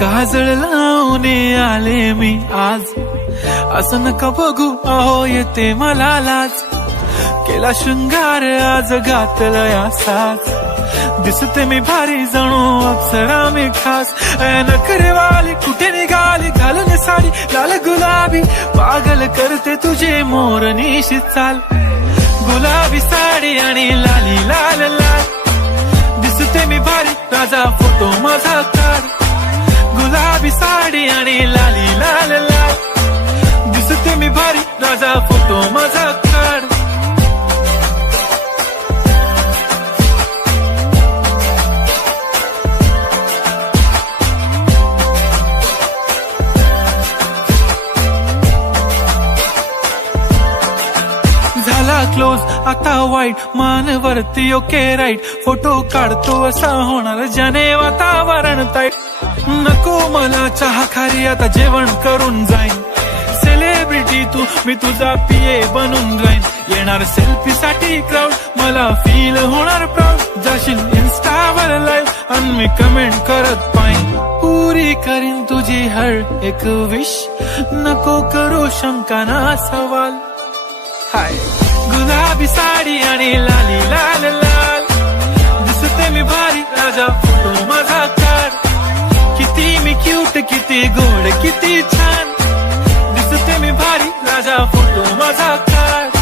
काजळ लावून आले मी आज, असं नका बघू अहो येते मला लाज. केला शृंगार आज घातला साज, दिसते मी भारी जणू अप्सरा मी खास. नखरेवाली कुठे निघाली घालून साडी लाल गुलाबी, पागल करते तुझे मोरनीशी चाल. गुलाबी साडी आणि लाली लाल लाल, दिसते मी भारी राजा फोटो माझा काढ. गुलाबी साडी आणि लाली लाल लाल, दिसते मी भारी राजा फोटो माझा काढ. झाला क्लोज आता वाईट, मानवरती ओके राईट. फोटो काढतो असा होणार ज्याने वातावरण ताईट. नको मला चहा खारी आता जेवण करून जाईन. सेलिब्रिटी तू मी तुझा पिये बनून राहीन. येणार सेल्फी साठी क्राऊड मला फील होणार प्राऊड. जाशील इन्स्टावर लाईव्ह आणि मी कमेंट करत पाहिन. पुरी करीन तुझी हर एक विश, नको करू शंका ना सवाल. हाय गुलाबी साडी आणि लाली लाल लाल, दिसते मी भारी राजा फोटो माझा काढ. किती मी क्यूट किती गोड किती छान, दिसते मी भारी राजा फोटो माझा काढ.